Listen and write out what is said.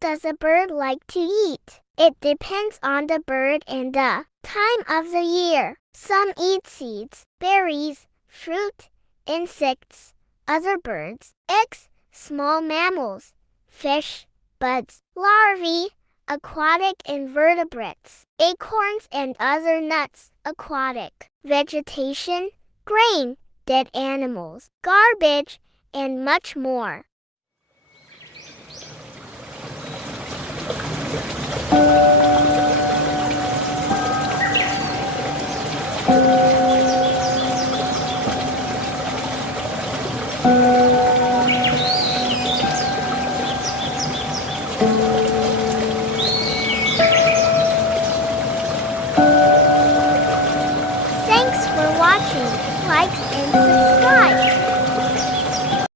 What does a bird like to eat? It depends on the bird and the time of the year. Some eat seeds, berries, fruit, insects, other birds, eggs, small mammals, fish, buds, larvae, aquatic invertebrates, acorns and other nuts, aquatic, vegetation, grain, dead animals, garbage, and much more.